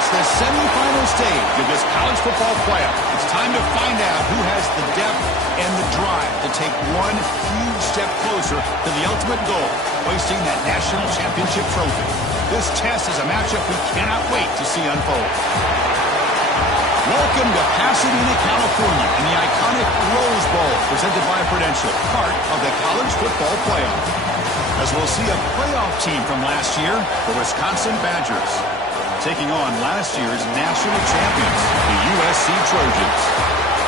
reached the semifinal stage of this college football playoff. It's time to find out who has the depth and the drive to take one huge step closer to the ultimate goal, hoisting that national championship trophy. This test is a matchup we cannot wait to see unfold. Welcome to Pasadena, California, in the iconic Rose Bowl, presented by Prudential, part of the college football playoff. As we'll see a playoff team from last year, the Wisconsin Badgers, taking on last year's national champions, the USC Trojans.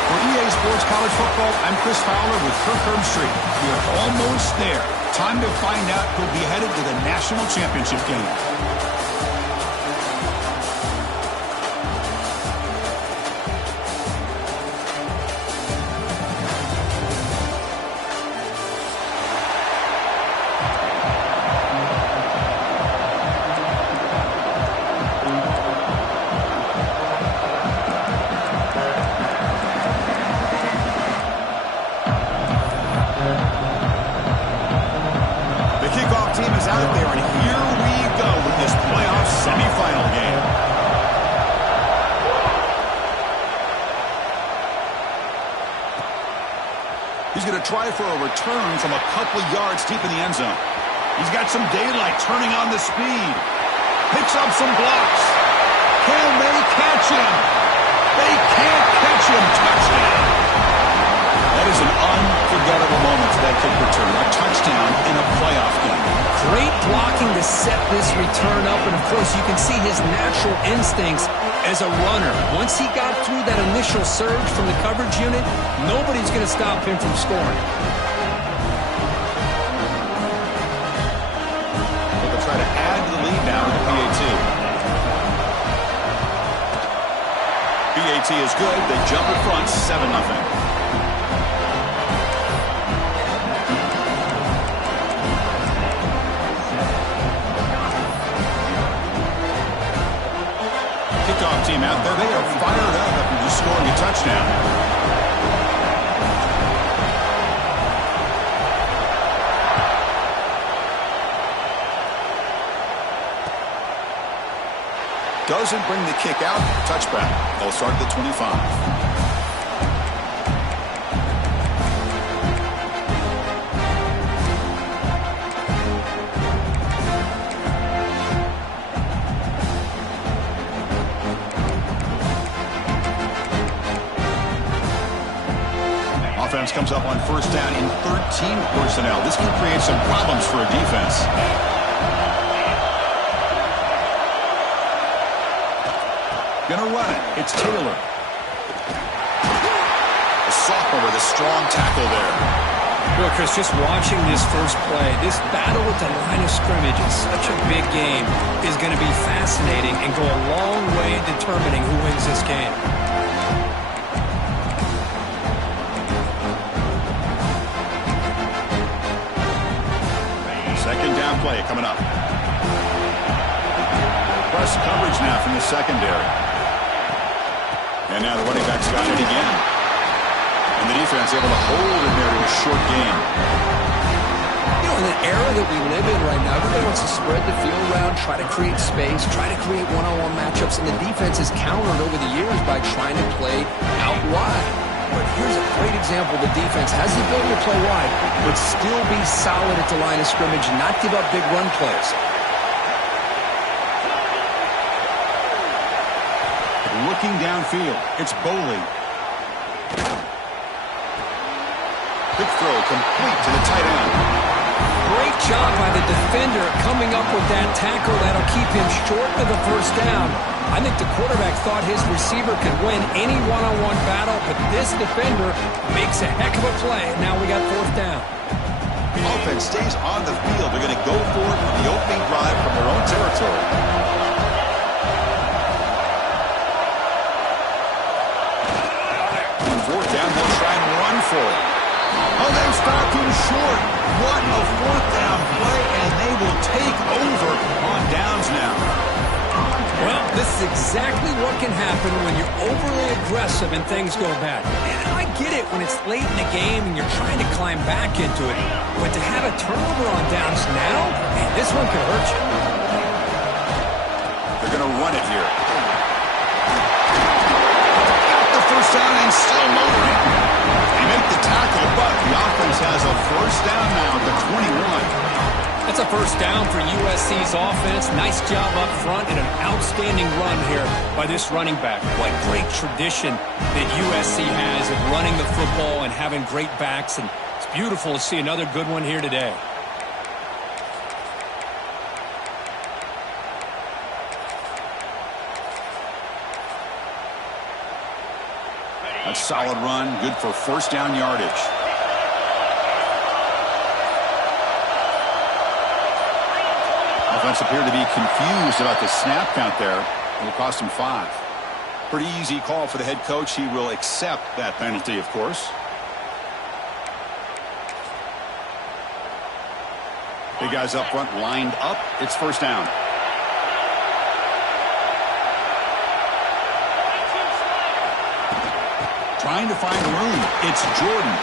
For EA Sports College Football, I'm Chris Fowler with Kirk Herbstreit. We're almost there. Time to find out who'll be headed to the national championship game. He's going to try for a return from a couple yards deep in the end zone. He's got some daylight turning on the speed. Picks up some blocks. Can they catch him? They can't catch him. Touchdown. That is an unforgettable moment for that kick return. A touchdown in a playoff game. Great blocking to set this return up, and of course you can see his natural instincts as a runner. Once he got through that initial surge from the coverage unit, nobody's going to stop him from scoring. They'll try to add to the lead now with the PAT. PAT is good. They jump in front, 7-0. Kickoff team out there. They are fired up after just scoring a touchdown. Doesn't bring the kick out. Touchback. They'll start at the 25. Offense comes up on first down in 13 personnel. This can create some problems for a defense. Gonna run it. It's Taylor. A sophomore with a strong tackle there. Well, Chris, just watching this first play, this battle with the line of scrimmage in such a big game is going to be fascinating and go a long way in determining who wins this game. Second down play coming up. Press coverage now from the secondary. And now the running back's got it again. And the defense able to hold in there to a short gain. You know, in the era that we live in right now, everybody wants to spread the field around, try to create space, try to create one-on-one matchups, and the defense has countered over the years by trying to play out wide. But here's a great example. The defense has the ability to play wide, but still be solid at the line of scrimmage and not give up big run plays. Looking downfield, it's Boley. Quick throw complete to the tight end. Great job by the defender coming up with that tackle that'll keep him short of the first down. I think the quarterback thought his receiver could win any one-on-one battle, but this defender makes a heck of a play. Now we got fourth down. The offense stays on the field. They're going to go for it on the opening drive from their own territory. Fourth down, they'll try and run for it. Oh, they stopped him short. What a fourth down play, and they will take over on downs now. Well, this is exactly what can happen when you're overly aggressive and things go bad. And I get it when it's late in the game and you're trying to climb back into it. But to have a turnover on downs now, man, this one could hurt you. They're going to run it here. first down and still motoring. They make the tackle, but the offense has a first down now at the 21. That's a first down for USC's offense. Nice job up front and an outstanding run here by this running back. What great tradition that USC has of running the football and having great backs, and it's beautiful to see another good one here today. A solid run, good for first down yardage. Offense appeared to be confused about the snap count there. It'll cost him 5. Pretty easy call for the head coach. He will accept that penalty, of course. Big guys up front lined up. It's first down. Trying to find room. It's Jordan.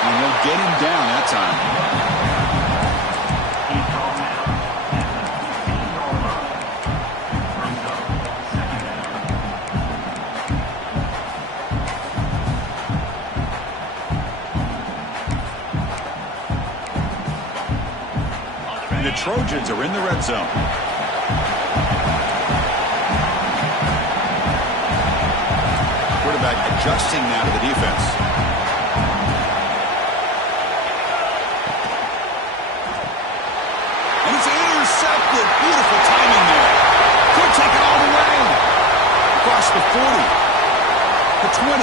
And they'll get him down that time. The Trojans are in the red zone. Quarterback adjusting now to the defense. And it's intercepted. Beautiful timing there. Could take it all the way. Across the 40. The 20.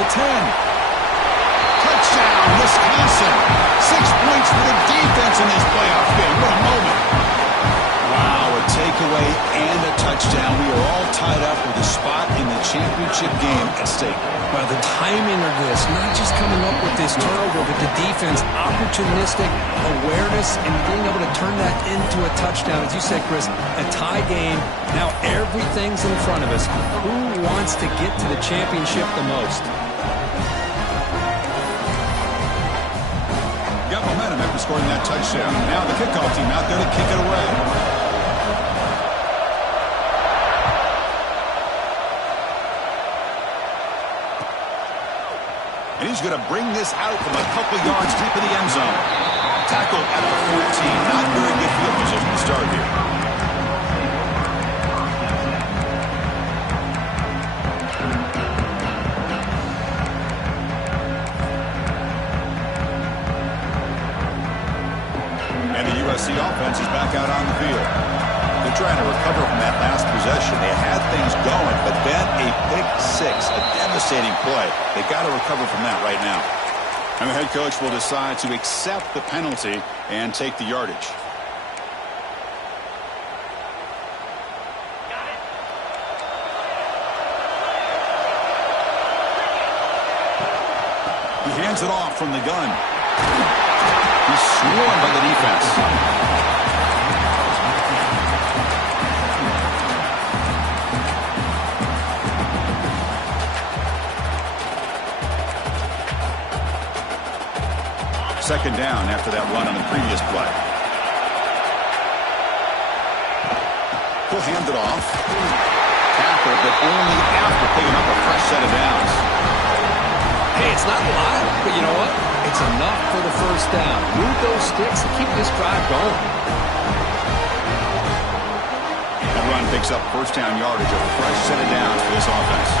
The 10. Touchdown, Wisconsin. 6 points for the defense in this playoff game. What a moment. Wow, a takeaway and a touchdown. We are all tied up with a spot in the championship game at stake. Well, the timing of this, not just coming up with this turnover, but the defense, opportunistic awareness, and being able to turn that into a touchdown. As you said, Chris, a tie game. Now everything's in front of us. Who wants to get to the championship the most? Got momentum after scoring that touchdown. Now the kickoff team out there to kick it away. And he's going to bring this out from a couple yards deep in the end zone. Tackle at the 14. Not very good field position to start here. The offense is back out on the field. They're trying to recover from that last possession. They had things going, but then a pick six, a devastating play. They got to recover from that right now. And the head coach will decide to accept the penalty and take the yardage. He hands it off from the gun. He's swarmed by the defense. Second down after that run on the previous play. He'll hand it off. Tackle, but only after picking up a fresh set of downs. Hey, it's not a lot, but you know what? It's enough for the first down. Move those sticks and keep this drive going. That run picks up first down yardage, a fresh set of downs for this offense.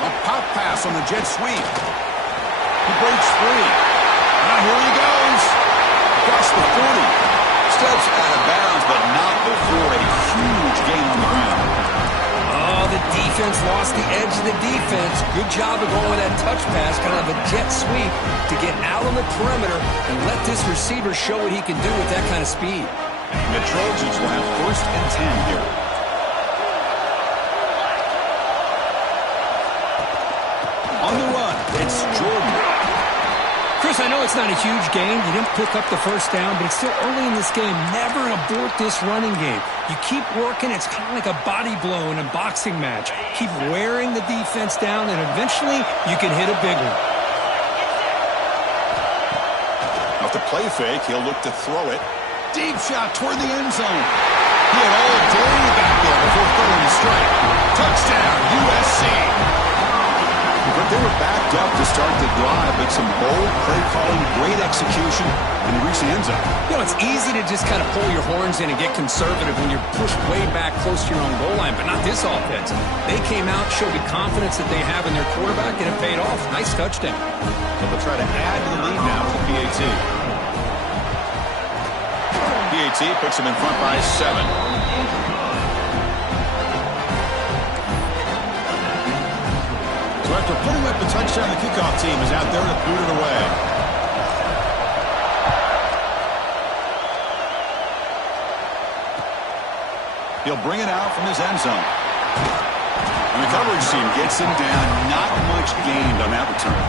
A pop pass on the jet sweep. He breaks free. Now here he goes. Across the 40. Steps out of bounds, but not before a huge gain on the ground. Oh, the defense lost the edge of the defense. Good job of going with that touch pass, kind of a jet sweep to get out on the perimeter and let this receiver show what he can do with that kind of speed. The Trojans will have first and 10 here. On the run, it's Jordan. Chris, I know it's not a huge game. You didn't pick up the first down, but it's still early in this game. Never abort this running game. You keep working. It's kind of like a body blow in a boxing match. Keep wearing the defense down, and eventually you can hit a big one. Off the play fake, he'll look to throw it. Deep shot toward the end zone. He had all day back there before throwing the strike. Touchdown, USC. But they were backed up to start the drive, but some bold play calling, great execution, and they reached the end zone. You know, it's easy to just kind of pull your horns in and get conservative when you're pushed way back close to your own goal line, but not this offense. They came out, showed the confidence that they have in their quarterback, and it paid off. Nice touchdown. But they'll try to add to the lead now with the PAT. PAT puts them in front by 7. So after putting up the touchdown, the kickoff team is out there to boot it away. He'll bring it out from his end zone. And the coverage team gets him down. Not much gained on that return.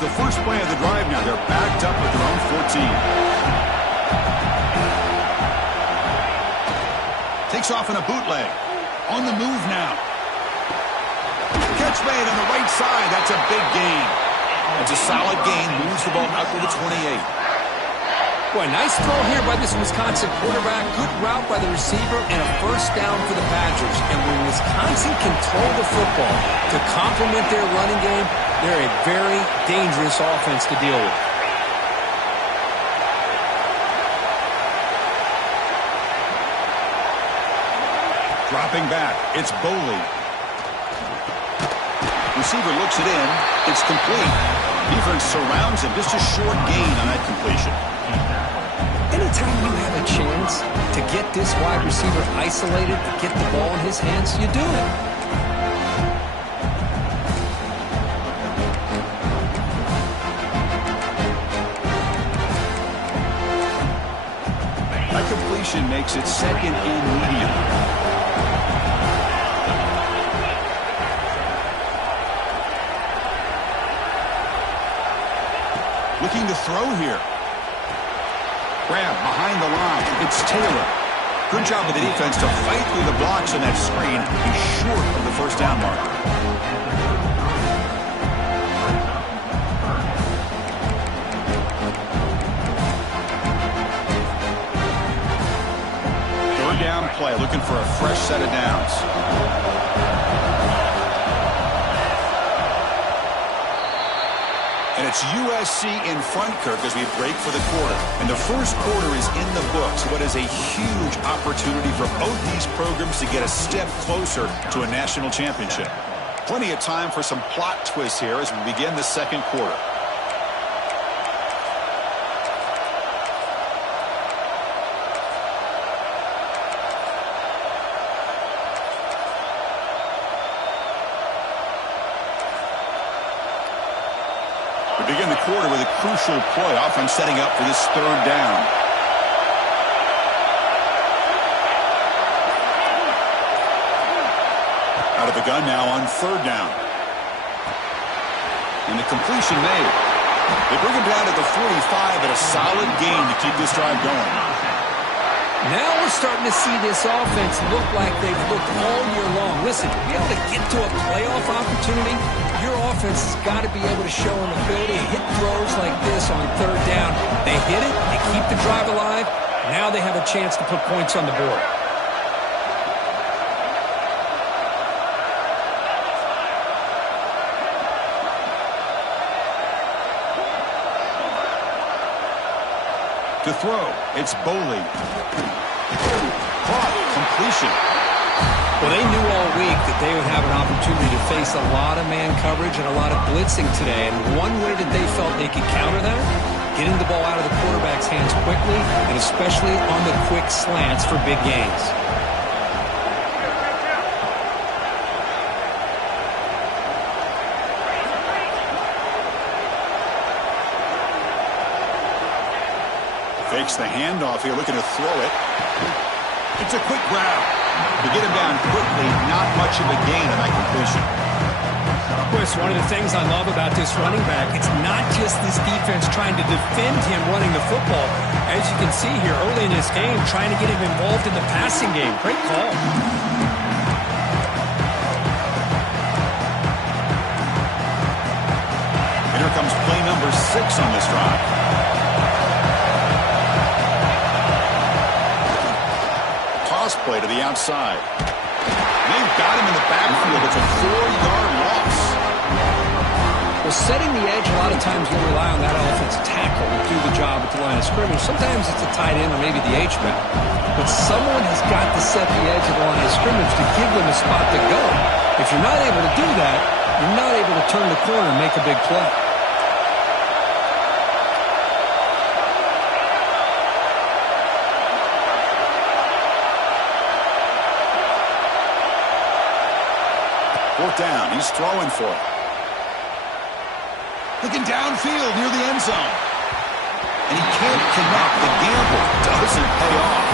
The first play of the drive now. They're backed up with their own 14. Takes off in a bootleg. On the move now. Catch made on the right side. That's a big gain. That's a solid gain. Moves the ball up to the 28. Boy, nice throw here by this Wisconsin quarterback. Good route by the receiver and a first down for the Badgers. And when Wisconsin can throw the football to complement their running game, they're a very dangerous offense to deal with. Dropping back, it's Boley. Receiver looks it in. It's complete. Defense surrounds him. Just a short gain on that completion. Anytime you have a chance to get this wide receiver isolated, to get the ball in his hands, you do it. That completion makes it second and medium. Looking to throw here. Grab behind the line. It's Taylor. Good job of the defense to fight through the blocks on that screen. He's short of the first down mark. Third down play, looking for a fresh set of downs. And it's USC in front, Kirk, as we break for the quarter. And the first quarter is in the books. What is a huge opportunity for both these programs to get a step closer to a national championship. Plenty of time for some plot twists here as we begin the second quarter. We begin the quarter with a crucial play. Offense setting up for this third down. Out of the gun now on third down. And the completion made. They bring him down to the 45 at a solid gain to keep this drive going. Now we're starting to see this offense look like they've looked all year long. Listen, to be able to get to a playoff opportunity, your offense has got to be able to show an ability to hit throws like this on third down. They hit it, they keep the drive alive. Now they have a chance to put points on the board. To throw, it's Boley. Caught, completion. Well, they knew all week that they would have an opportunity to face a lot of man coverage and a lot of blitzing today. And one way that they felt they could counter that, getting the ball out of the quarterback's hands quickly, and especially on the quick slants for big gains. Fakes the handoff here, looking to throw it. It's a quick grab. To get him down quickly, not much of a gain on that completion. Well, Chris, one of the things I love about this running back, it's not just this defense trying to defend him running the football. As you can see here early in this game, trying to get him involved in the passing game. Great call. And here comes play number 6 on this drive. Toss play to the outside. They've got him in the backfield. It's a 4-yard loss. Well, setting the edge, a lot of times you'll rely on that offensive tackle to do the job at the line of scrimmage. Sometimes it's a tight end or maybe the H-back. But someone has got to set the edge of the line of scrimmage to give them a spot to go. If you're not able to do that, you're not able to turn the corner and make a big play. Fourth down. He's throwing for it. Looking downfield near the end zone. And he can't connect. The gamble doesn't pay off.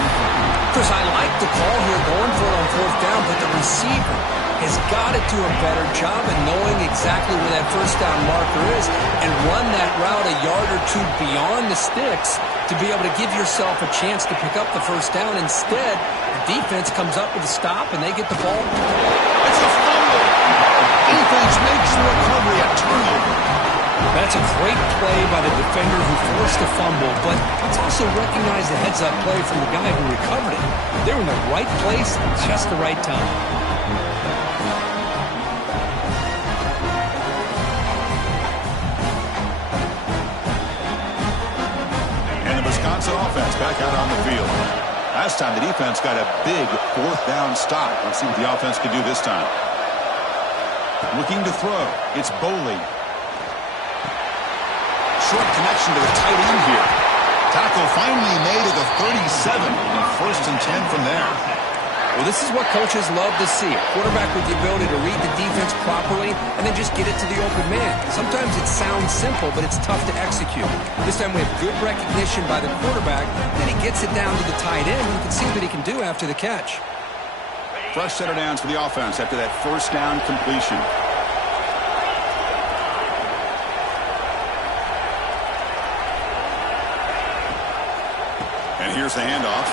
Chris, I like the call here going for it on fourth down, but the receiver has got to do a better job of knowing exactly where that first down marker is and run that route a yard or two beyond the sticks to be able to give yourself a chance to pick up the first down. Instead, the defense comes up with a stop and they get the ball. It's a fumble. Defense makes the recovery a turnover. That's a great play by the defender who forced the fumble, but let's also recognize the heads-up play from the guy who recovered it. They were in the right place at just the right time. And the Wisconsin offense back out on the field. Last time the defense got a big fourth down stop. Let's see what the offense can do this time. Looking to throw. It's Boley. Short connection to the tight end here. Tackle finally made at the 37. And first and 10 from there. Well, this is what coaches love to see. A quarterback with the ability to read the defense properly and then just get it to the open man. Sometimes it sounds simple, but it's tough to execute. This time we have good recognition by the quarterback. Then he gets it down to the tight end. You can see what he can do after the catch. Fresh set of downs for the offense after that first down completion. And here's the handoff.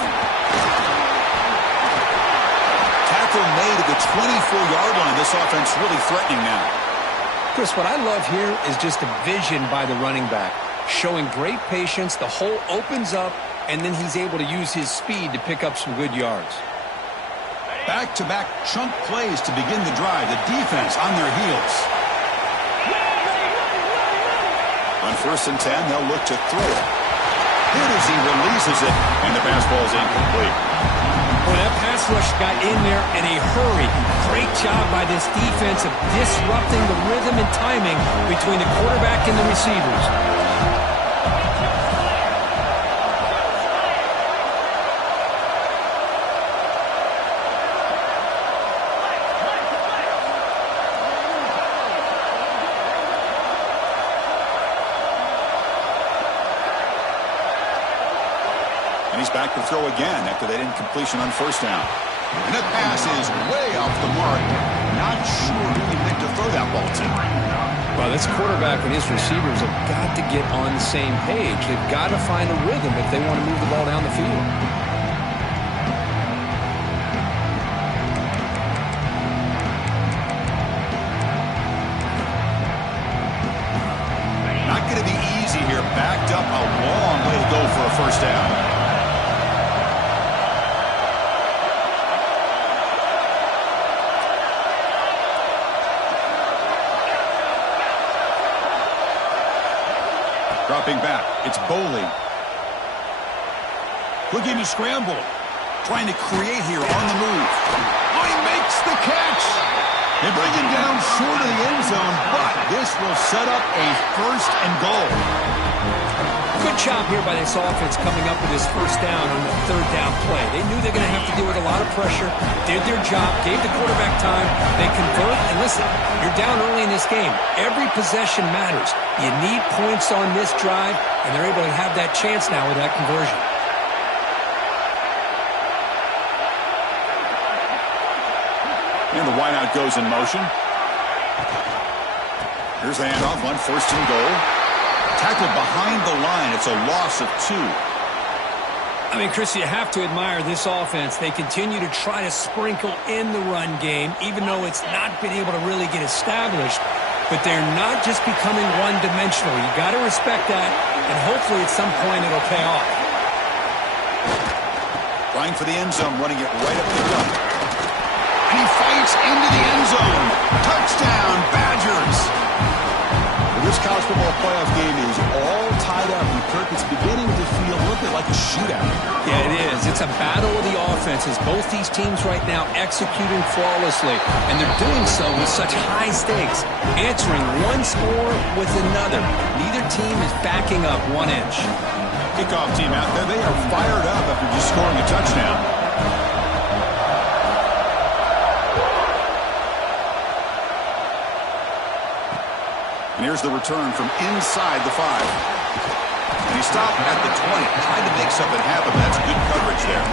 Tackle made at the 24-yard line. This offense really threatening now. Chris, what I love here is just a vision by the running back. Showing great patience. The hole opens up, and then he's able to use his speed to pick up some good yards. Back-to-back chunk plays to begin the drive. The defense on their heels. On first and 10, they'll look to throw it. Here as he releases it, and the pass ball is incomplete. Well, that pass rush got in there in a hurry. Great job by this defense of disrupting the rhythm and timing between the quarterback and the receivers. And he's back to throw again after that incompletion on first down. And that pass is way off the mark. Not sure who he meant to throw that ball to. Well, this quarterback and his receivers have got to get on the same page. They've got to find a rhythm if they want to move the ball down the field. Not going to be easy here. Backed up a long way to go for a first down. Dropping back, it's Boley. Looking to scramble. Trying to create here on the move. Oh, he makes the catch! They bring him down short of the end zone, but this will set up a first and goal. Good job here by this offense coming up with this first down on the third down play. They knew they're going to have to deal with a lot of pressure, did their job, gave the quarterback time, they convert, and listen, you're down early in this game. Every possession matters. You need points on this drive, and they're able to have that chance now with that conversion. And the wideout goes in motion. Here's the handoff on 1st and goal. Tackled behind the line. It's a loss of 2. I mean, Chris, you have to admire this offense. They continue to try to sprinkle in the run game, even though it's not been able to really get established. But they're not just becoming one-dimensional. You got to respect that, and hopefully at some point it'll pay off. Trying for the end zone, running it right up the gut. And he fights into the end zone. Touchdown, Badgers! This college football playoff game is all tied up, and Kirk, it's beginning to feel a little bit like a shootout. Yeah, it is. It's a battle of the offenses. Both these teams right now executing flawlessly, and they're doing so with such high stakes, answering one score with another. Neither team is backing up 1 inch. Kickoff team out there, they are fired up after just scoring a touchdown. And here's the return from inside the 5. And he stopped at the 20, trying to make something happen. That's good coverage there.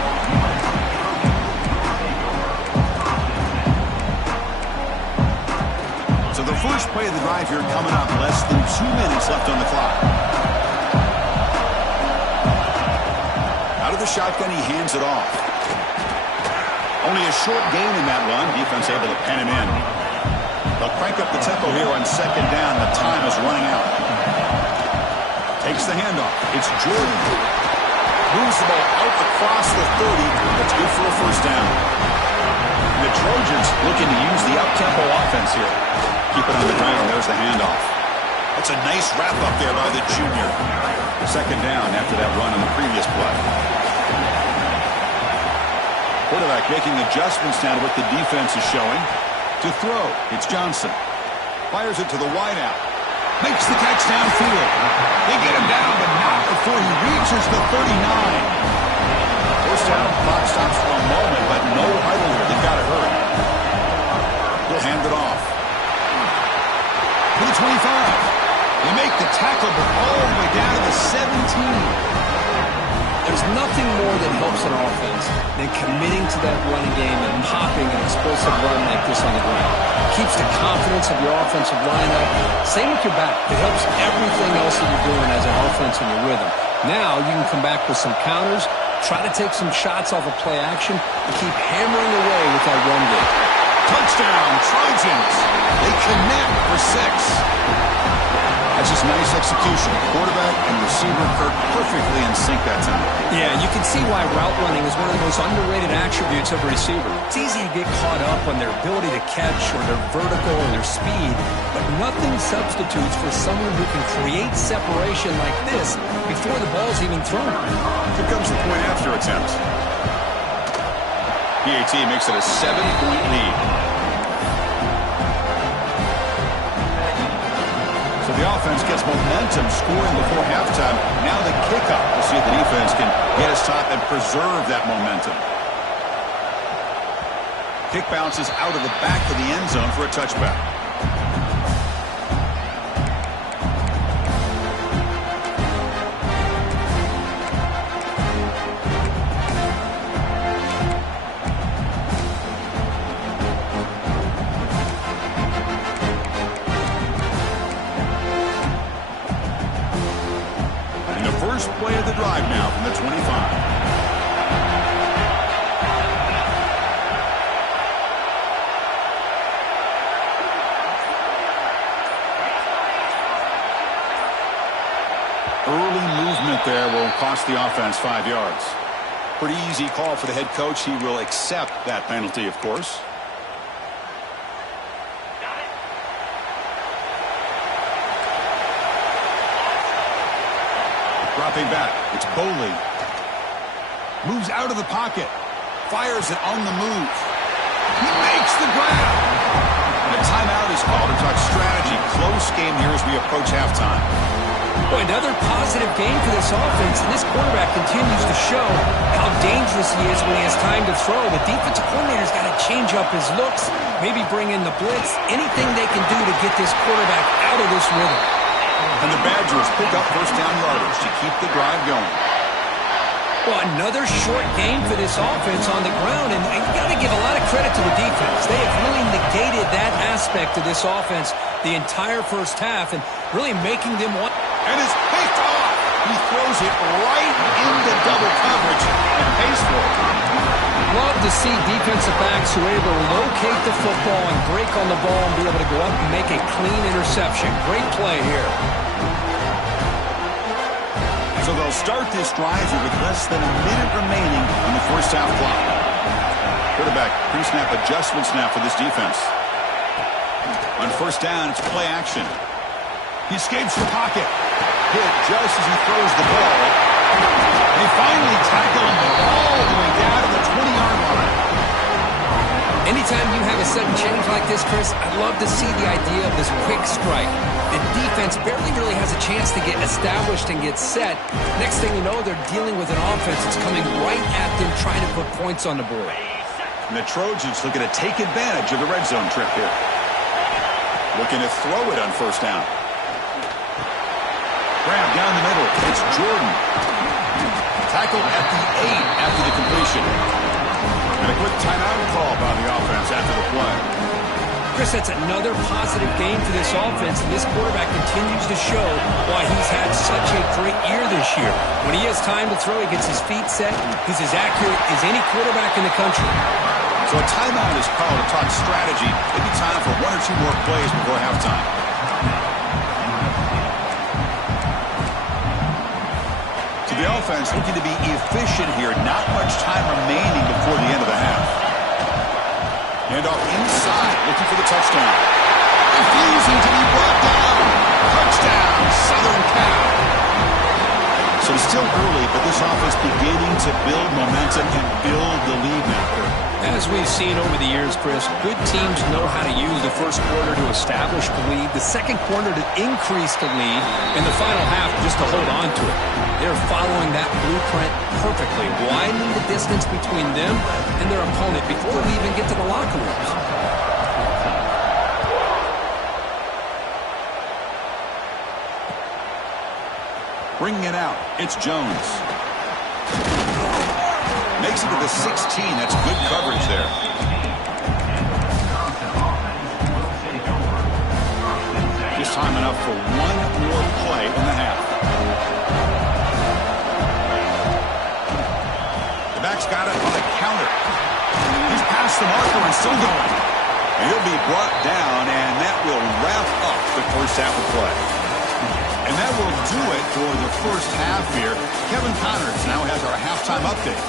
So the first play of the drive here coming up. Less than 2 minutes left on the clock. Out of the shotgun, he hands it off. Only a short gain in that run. Defense able to pen him in. They'll crank up the tempo here on 2nd down. The time is running out. Takes the handoff. It's Jordan. Moves the ball out across the 30. That's good for a 1st down. And the Trojans looking to use the up-tempo offense here. Keep it on the ground. There's the handoff. That's a nice wrap-up there by the junior. 2nd down after that run on the previous play. Quarterback making adjustments now to what the defense is showing. To throw, it's Johnson. Fires it to the wideout. Makes the catch downfield. They get him down, but not before he reaches the 39. 1st down, clock stops for a moment, but no huddle here. They've got to hurry. He'll hand it off. To the 25. They make the tackle, but all the way down to the 17. There's nothing more that helps an offense than committing to that running game and popping an explosive run like this on the ground. It keeps the confidence of your offensive lineup. Same with your back. It helps everything else that you're doing as an offense in your rhythm. Now you can come back with some counters, try to take some shots off of play action, and keep hammering away with that run game. Touchdown, Trojans. They connect for 6. That's just nice execution. Quarterback and receiver Kirk perfectly in sync that time. Yeah, you can see why route running is one of the most underrated attributes of a receiver. It's easy to get caught up on their ability to catch or their vertical or their speed, but nothing substitutes for someone who can create separation like this before the ball's even thrown. Here comes the point after attempt. PAT makes it a 7-point lead. So the offense gets momentum, scoring before halftime. Now the kickoff. We'll see if the defense can get us top and preserve that momentum. Kick bounces out of the back of the end zone for a touchback. Play of the drive now from the 25. Early movement there will cost the offense 5 yards. Pretty easy call for the head coach. He will accept that penalty, of course. Dropping back. It's Boley. Moves out of the pocket. Fires it on the move. He makes the grab. And a timeout is called to talk strategy. Close game here as we approach halftime. Boy, another positive game for this offense. And this quarterback continues to show how dangerous he is when he has time to throw. The defensive coordinator's got to change up his looks, maybe bring in the blitz, anything they can do to get this quarterback out of this rhythm. And the Badgers pick up 1st down yardage to keep the drive going. Well, another short game for this offense on the ground, and you got to give a lot of credit to the defense. They have really negated that aspect of this offense the entire first half and really making them want. And it's picked off. He throws it right into double coverage and pays for it. Love to see defensive backs who are able to locate the football and break on the ball and be able to go up and make a clean interception. Great play here. So they'll start this drive with less than a minute remaining on the first half clock. Quarterback pre-snap adjustments now for this defense. On first down, it's play action. He escapes the pocket. Hit just as he throws the ball. They finally tackle him all the way down to the 20-yard line. Anytime you have a sudden change like this, Chris, I'd love to see the idea of this quick strike. The defense barely really has a chance to get established and get set. Next thing you know, they're dealing with an offense that's coming right at them, trying to put points on the board. And the Trojans looking to take advantage of the red zone trip here. Looking to throw it on first down. Grab down the middle. It's Jordan. Tackle at the 8 after the completion. And a quick timeout call by the offense after the play. Chris, that's another positive game for this offense, and this quarterback continues to show why he's had such a great year this year. When he has time to throw, he gets his feet set. He's as accurate as any quarterback in the country. So a timeout is called to talk strategy. Maybe time for one or two more plays before halftime. So the offense looking to be efficient here. Not much time remaining before the end of the half. Handoff inside, looking for the touchdown. Refusing to be brought down. Touchdown, Southern Cal. So it's still early, but this offense beginning to build momentum and build the lead now. As we've seen over the years, Chris, good teams know how to use the first quarter to establish the lead, the second quarter to increase the lead, and the final half just to hold on to it. They're following that blueprint perfectly, widening the distance between them and their opponent before we even get to the locker rooms. Bringing it out, it's Jones. Makes it to the 16. That's good coverage there. Just time enough for one more play in the half. The back's got it on the counter. He's past the marker and still going. And he'll be brought down, and that will wrap up the first half of play. And that will do it for the first half here. Kevin Connors now has our halftime update.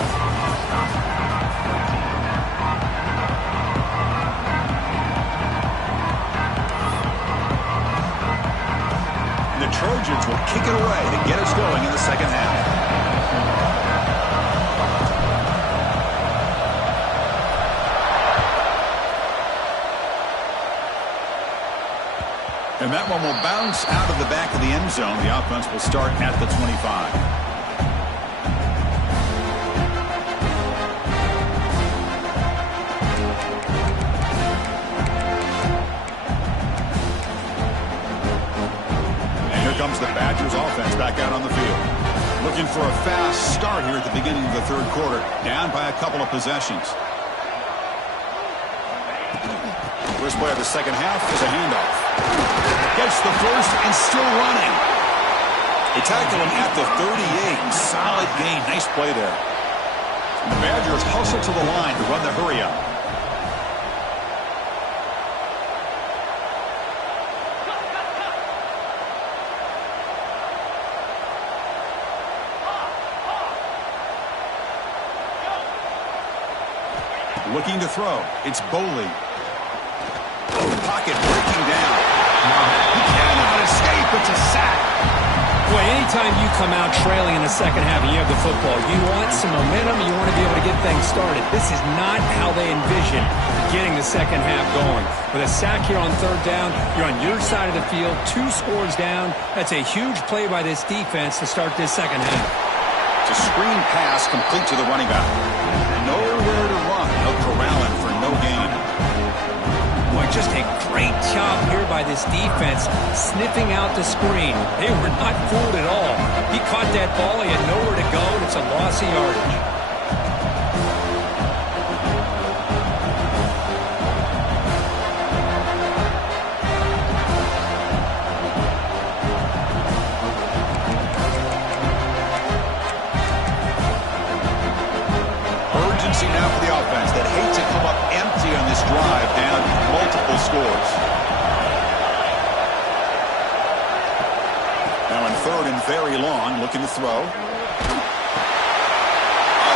And the Trojans will kick it away to get us going in the second half. And that one will bounce out of the back of the end zone. The offense will start at the 25. And here comes the Badgers offense back out on the field. Looking for a fast start here at the beginning of the third quarter. Down by a couple of possessions. First play of the second half is a handoff. Gets the first and still running. They tackle him at the 38. Solid gain. Nice play there. And the Badgers hustle to the line to run the hurry up. Looking to throw. It's Boley. Pocket breaking down. He cannot escape. It's a sack. Boy, anytime you come out trailing in the second half and you have the football, you want some momentum. You want to be able to get things started. This is not how they envision getting the second half going. With a sack here on third down, you're on your side of the field, 2 scores down. That's a huge play by this defense to start this second half. It's a screen pass complete to the running back. Nowhere to run. No corralling for no gain. Boy, just a great job here by this defense, sniffing out the screen. They were not fooled at all. He caught that ball, he had nowhere to go, and it's a loss of yardage. Now for the offense that hates to come up empty on this drive, down multiple scores. Now in third and very long, looking to throw. Oh,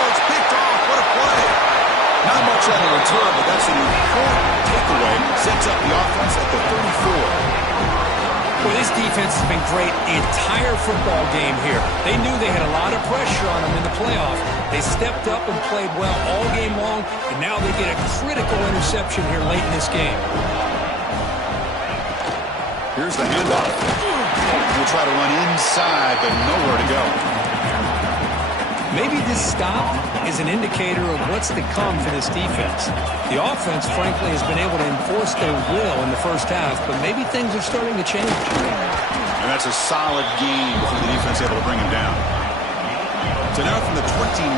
it's picked off. What a play. Not much on the return, but that's an important takeaway. Sets up the offense at the 34. Well, this defense has been great the entire football game here. They knew they had a lot of pressure on them in the playoff. They stepped up and played well all game long, and now they get a critical interception here late in this game. Here's the handoff. We'll try to run inside, but nowhere to go. Maybe this stop is an indicator of what's to come for this defense. The offense, frankly, has been able to enforce their will in the first half, but maybe things are starting to change. And that's a solid game for the defense able to bring him down. So now from the 29,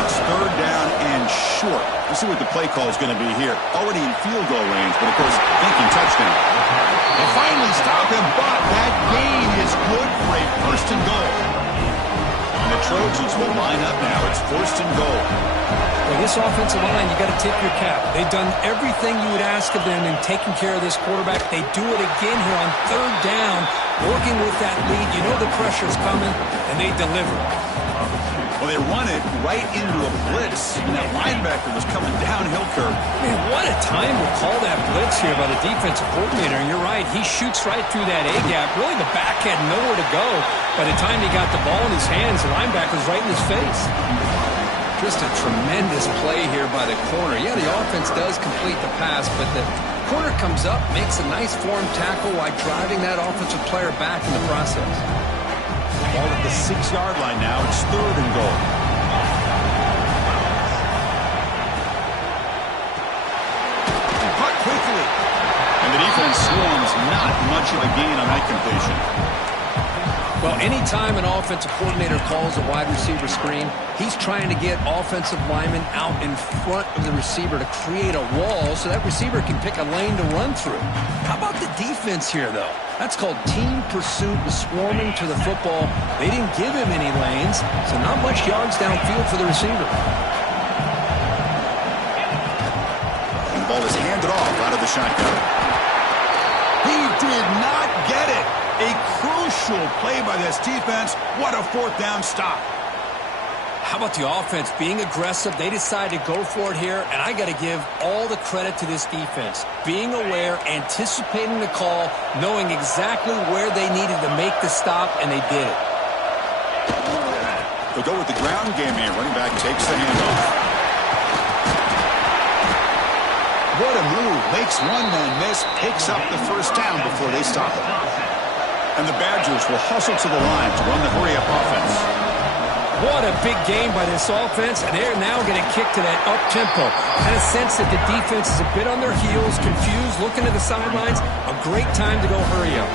it's third down and short. Let's see what the play call is going to be here. Already in field goal range, but of course, thinking touchdown. They finally stop him, but that gain is good for a first and goal. And the Trojans will line up now. It's first and goal. Well, this offensive line, you got to tip your cap. They've done everything you would ask of them in taking care of this quarterback. They do it again here on third down, working with that lead. You know the pressure's coming, and they deliver. Well, they run it right into a blitz, and that linebacker was coming downhill curve. Man, what a time to call that blitz here by the defensive coordinator. And you're right, he shoots right through that A-gap. Really, the back had nowhere to go. By the time he got the ball in his hands, the linebacker's right in his face. Just a tremendous play here by the corner. Yeah, the offense does complete the pass, but the corner comes up, makes a nice form tackle while driving that offensive player back in the process. Ball at the 6-yard line now. It's third and goal. Caught quickly. And the defense swarms. Not much of a gain on that completion. Well, anytime an offensive coordinator calls a wide receiver screen, he's trying to get offensive linemen out in front of the receiver to create a wall so that receiver can pick a lane to run through. How about the defense here, though? That's called team pursuit and swarming to the football. They didn't give him any lanes, so not much yards downfield for the receiver. And the ball is handed off out of the shotgun. He did not get it. A crucial play by this defense. What a fourth down stop. How about the offense being aggressive? They decided to go for it here, and I got to give all the credit to this defense. Being aware, anticipating the call, knowing exactly where they needed to make the stop, and they did it. They'll go with the ground game here. Running back takes the handoff. What a move. Makes one man miss, picks up the first down before they stop it. And the Badgers will hustle to the line to run the hurry-up offense. What a big game by this offense, and they're now going to kick to that up-tempo. Kind of sense that the defense is a bit on their heels, confused, looking to the sidelines. A great time to go hurry up.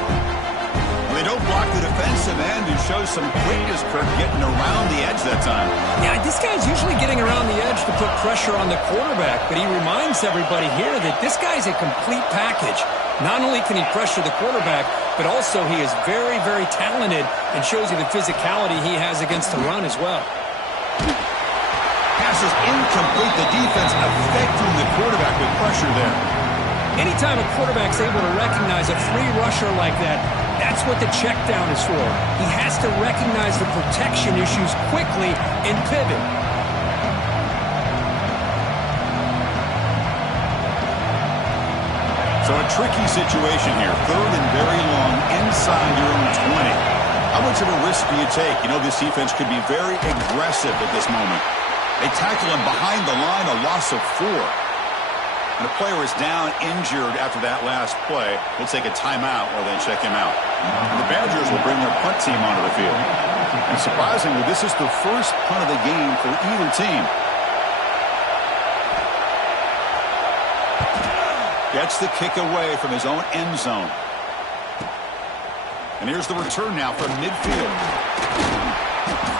They don't block the defensive end and show some quickness, Kirk, getting around the edge that time. Yeah, this guy's usually getting around the edge to put pressure on the quarterback, but he reminds everybody here that this guy's a complete package. Not only can he pressure the quarterback, but also he is very, very talented and shows you the physicality he has against the run as well. Pass is incomplete. The defense affecting the quarterback with pressure there. Anytime a quarterback's able to recognize a free rusher like that, that's what the check down is for. He has to recognize the protection issues quickly and pivot. So a tricky situation here. Third and very long inside your own 20. How much of a risk do you take? You know, this defense could be very aggressive at this moment. They tackle him behind the line, a loss of 4. And a player is down injured after that last play. We'll take a timeout while they check him out. And the Badgers will bring their punt team onto the field. And surprisingly, this is the first punt of the game for either team. Yeah, Gets the kick away from his own end zone. And here's the return now from midfield.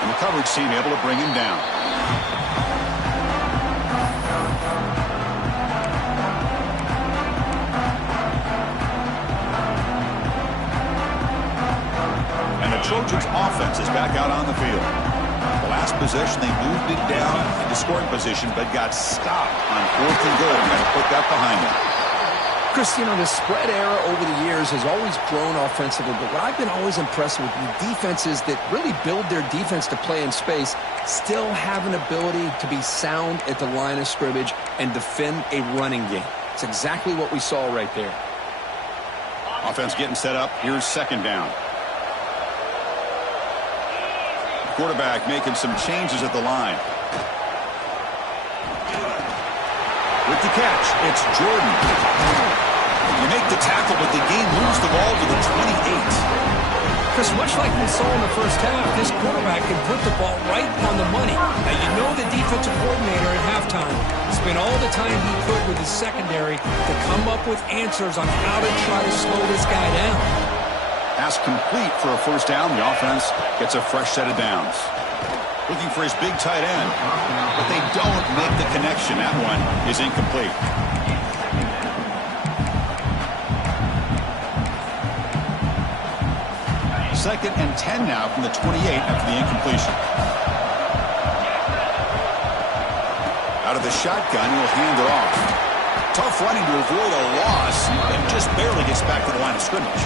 And the coverage team able to bring him down. And the Trojans' offense is back out on the field. The last possession, they moved it down into scoring position, but got stopped on 4th and goal. Got to put that behind them. Chris, you know, the spread era over the years has always grown offensively, but what I've been always impressed with the defenses that really build their defense to play in space still have an ability to be sound at the line of scrimmage and defend a running game. It's exactly what we saw right there. Offense getting set up. Here's 2nd down. Quarterback making some changes at the line. With the catch, it's Jordan. You make the tackle, but the game moves the ball to the 28. Chris, much like we saw in the first half, this quarterback can put the ball right on the money. Now, you know the defensive coordinator at halftime spent all the time he could with his secondary to come up with answers on how to try to slow this guy down. Pass complete for a 1st down. The offense gets a fresh set of downs. Looking for his big tight end, but they don't make the connection. That one is incomplete. Second and 10 now from the 28 after the incompletion. Out of the shotgun, he'll hand it off. Tough running to avoid a loss and just barely gets back to the line of scrimmage.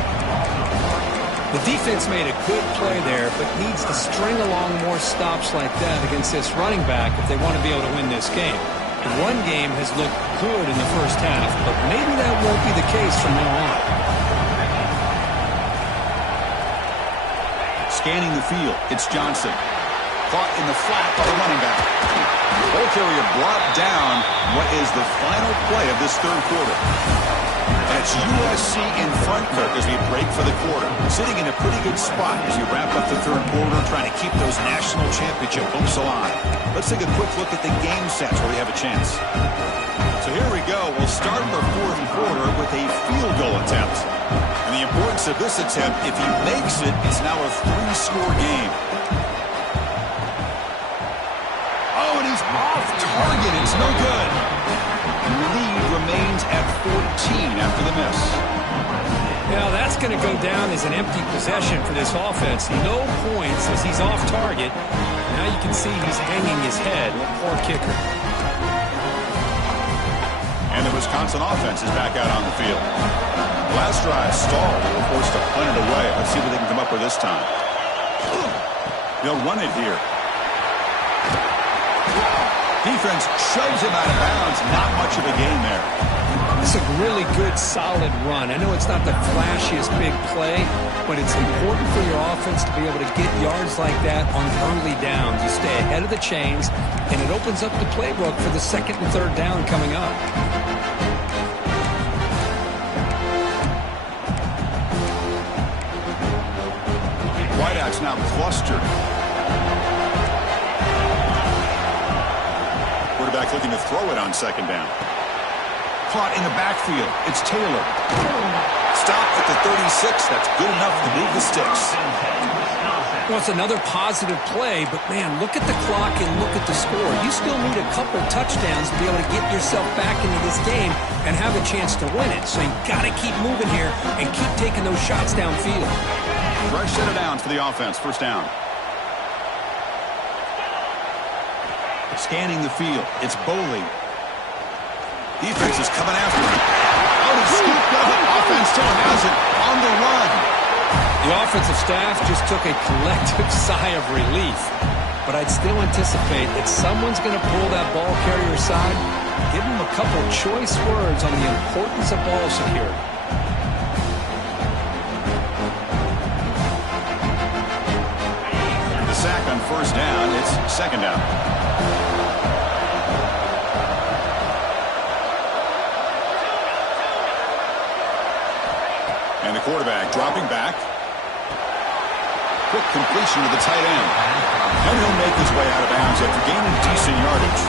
The defense made a good play there, but needs to string along more stops like that against this running back if they want to be able to win this game. The run game has looked good in the first half, but maybe that won't be the case from now on. Scanning the field, it's Johnson. Caught in the flat by the running back. Ball carrier brought down what is the final play of this 3rd quarter. And it's USC in front, Kirk, as we break for the quarter. Sitting in a pretty good spot as you wrap up the 3rd quarter, trying to keep those national championship hopes alive. Let's take a quick look at the game sets where we have a chance. So here we go. We'll start the 4th quarter with a field goal attempt. And the importance of this attempt, if he makes it, it's now a 3-score game. Oh, and he's off target. It's no good. Lead remains at 14 after the miss. Now that's going to go down as an empty possession for this offense. No points as he's off target. Now you can see he's hanging his head. Poor kicker. And the Wisconsin offense is back out on the field. Last drive stalled. They were forced to punt it away. Let's see what they can come up with this time. They'll run it here. Defense shoves him out of bounds. Not much of a gain there. It's a really good, solid run. I know it's not the flashiest big play, but it's important for your offense to be able to get yards like that on early downs. You stay ahead of the chains, and it opens up the playbook for the 2nd and 3rd down coming up. Wideouts now clustered. Quarterback looking to throw it on 2nd down. Caught in the backfield. It's Taylor. Stopped at the 36. That's good enough to move the sticks. Well, it's another positive play, but, man, look at the clock and look at the score. You still need a couple touchdowns to be able to get yourself back into this game and have a chance to win it. So you got to keep moving here and keep taking those shots downfield. Fresh set of downs for the offense. 1st down. Scanning the field. It's Boley. Defense is coming after him. Oh, he scooped up. Offense still has it on the run. The offensive staff just took a collective sigh of relief. But I'd still anticipate that someone's going to pull that ball carrier aside, give him a couple choice words on the importance of ball security. The sack on 1st down. It's 2nd down. And the quarterback dropping back. Quick completion to the tight end. And he'll make his way out of bounds after gaining decent yardage.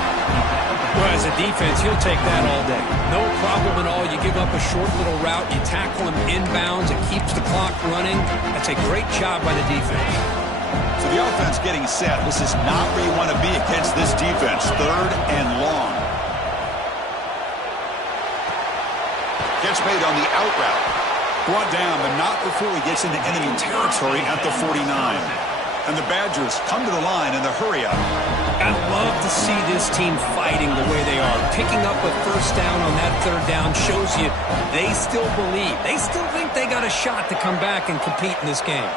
Well, as a defense, he'll take that all day. No problem at all. You give up a short little route, you tackle him inbounds, it keeps the clock running. That's a great job by the defense. So the offense getting set. This is not where you want to be against this defense. 3rd and long. Gets made on the out route. Brought down, but not before he gets into enemy territory at the 49. And the Badgers come to the line in the hurry-up. I love to see this team fighting the way they are. Picking up a first down on that 3rd down shows you they still believe. They still think they got a shot to come back and compete in this game.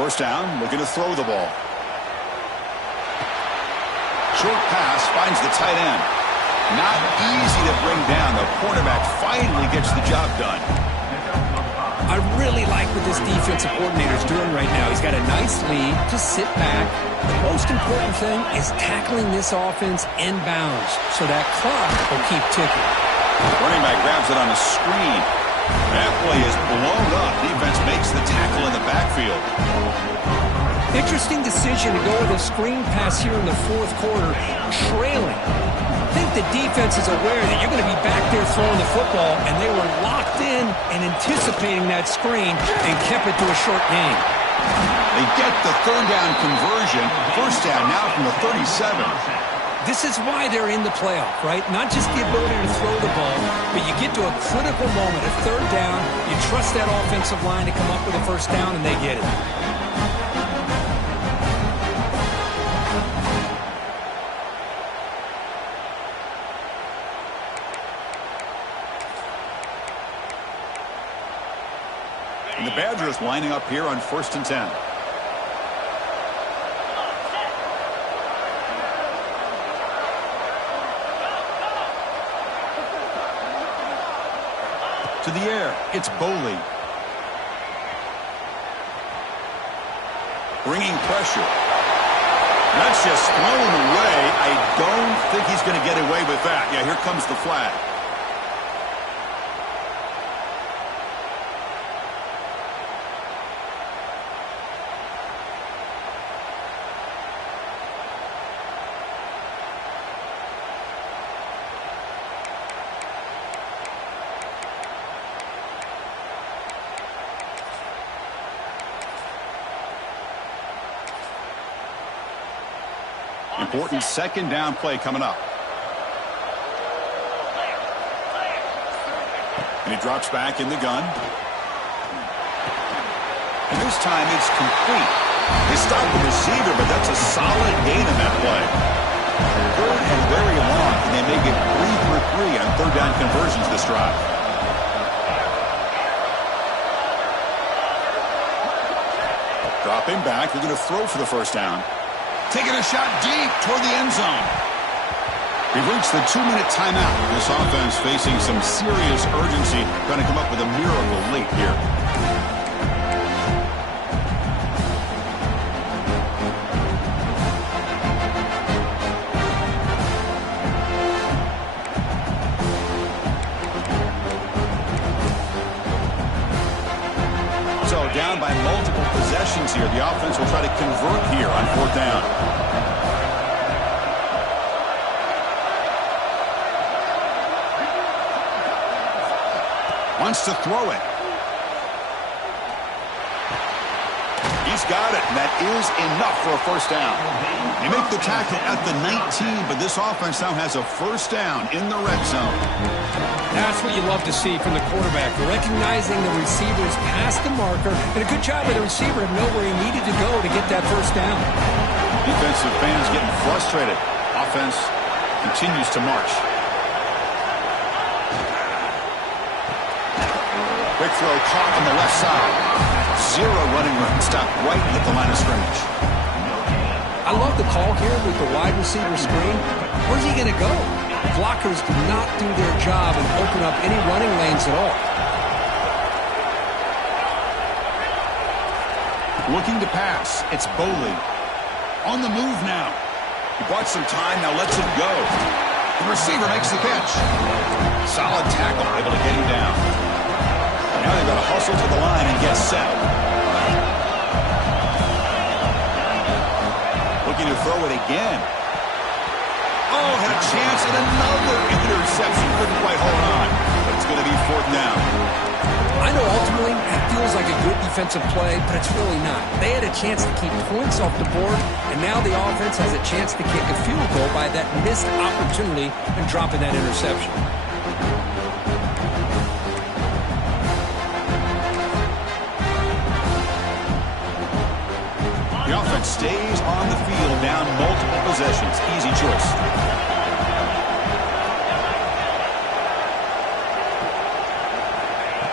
First down, looking to throw the ball. Short pass finds the tight end. Not easy to bring down. The cornerback finally gets the job done. I really like what this defensive coordinator is doing right now. He's got a nice lead. Just sit back. The most important thing is tackling this offense inbounds so that clock will keep ticking. Running back grabs it on a screen. That play is blown up. Defense makes the tackle in the backfield. Interesting decision to go with a screen pass here in the 4th quarter, trailing. I think the defense is aware that you're going to be back there throwing the football, and they were locked in and anticipating that screen and kept it to a short gain. They get the 3rd down conversion. First down now from the 37. This is why they're in the playoff, right? Not just the ability to throw the ball, but you get to a critical moment, a 3rd down, you trust that offensive line to come up with a first down, and they get it. And the Badgers lining up here on 1st and 10. To the air, it's Boley. Bringing pressure. That's just thrown away. I don't think he's going to get away with that. Yeah, here comes the flag. Important 2nd down play coming up. And he drops back in the gun. And this time it's complete. They stop the receiver, but that's a solid gain in that play. 3rd and very long, and they make it 3 for 3 on 3rd down conversions this drive. Dropping back, they're going to throw for the first down. Taking a shot deep toward the end zone. We've reached the 2-minute timeout. This offense facing some serious urgency, trying to come up with a miracle late here. So down by multiple possessions here. The offense will try to convert here on 4th down. Wants to throw it. He's got it, and that is enough for a first down. They make the tackle at the 19, but this offense now has a first down in the red zone. That's what you love to see from the quarterback, recognizing the receivers past the marker, and a good job by the receiver to know where he needed to go to get that first down. Defensive fans getting frustrated. Offense continues to march. Quick throw caught on the left side. 0 running room. Stopped right at the line of scrimmage. I love the call here with the wide receiver screen. Where's he going to go? Blockers do not do their job and open up any running lanes at all. Looking to pass. It's Boley. On the move now. He bought some time, now lets it go. The receiver makes the catch. Solid tackle, able to get him down. Now they've got to hustle to the line and get set. Looking to throw it again. chance at another interception. Couldn't quite hold on, but it's going to be fourth down. I know ultimately that feels like a good defensive play, but it's really not. They had a chance to keep points off the board, and now the offense has a chance to kick a field goal by that missed opportunity and dropping that interception. The offense stays on the field, down multiple possessions. Easy choice.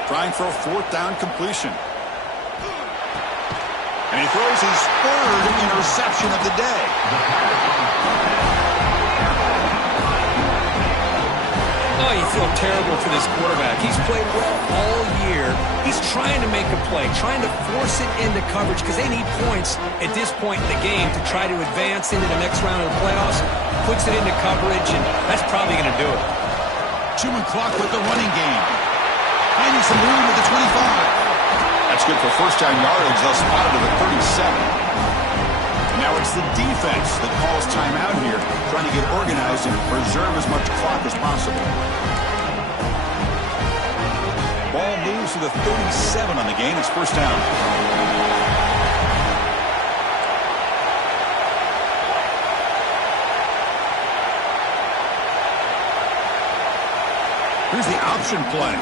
Trying for a fourth down completion. And he throws his third interception of the day. Oh, you feel terrible for this quarterback. He's played well all year. He's trying to make a play, trying to force it into coverage because they need points at this point in the game to try to advance into the next round of the playoffs. Puts it into coverage, and that's probably going to do it. Chewing clock with the running game. Finding some room at the 25. That's good for first down yardage. They'll spot it at the 37. And now it's the defense that calls timeout here, trying to get organized and preserve as much clock as possible. Ball moves to the 37 on the game. It's first down. Here's the option play.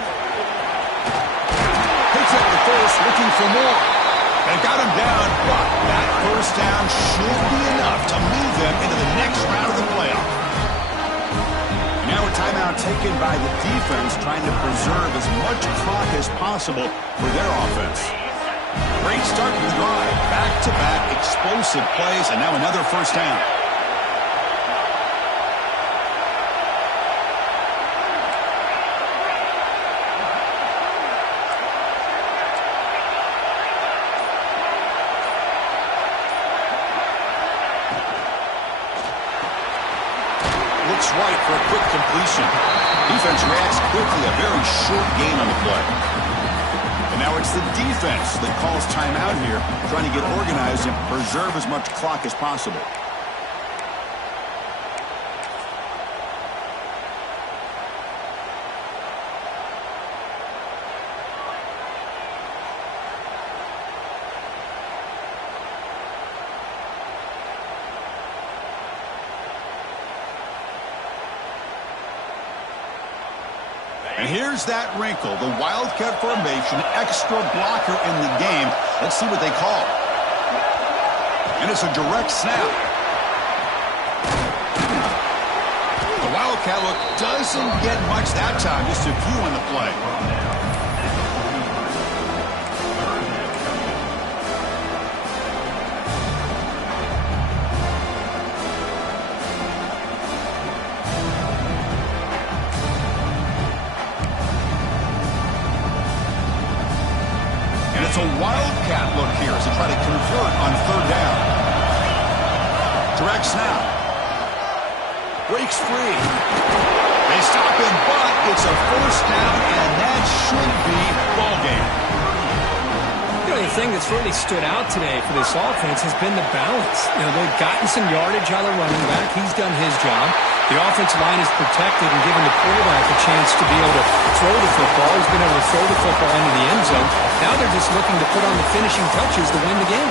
Picks up the first, looking for more. They got him down, but that first down should be enough to move them into the next round of the playoff. And now a timeout taken by the defense, trying to preserve as much clock as possible for their offense. Great start to the drive. Back-to-back explosive plays, and now another first down. Looks right for a quick completion. Defense reacts quickly, a very short gain on the play. And now it's the defense that calls timeout here, trying to get organized and preserve as much clock as possible. And here's that wrinkle, the Wildcat formation, extra blocker in the game. Let's see what they call. And it's a direct snap. The Wildcat look doesn't get much that time, just a few on the play. It's a Wildcat look here as they try to convert on third down. Direct snap. Breaks free. They stop him, but it's a first down, and that should be ball game. You know, the thing that's really stood out today for this offense has been the balance. You know, they've gotten some yardage out of the running back. He's done his job. The offensive line is protected and given the quarterback a chance to be able to throw the football. He's been able to throw the football into the end zone. Now they're just looking to put on the finishing touches to win the game.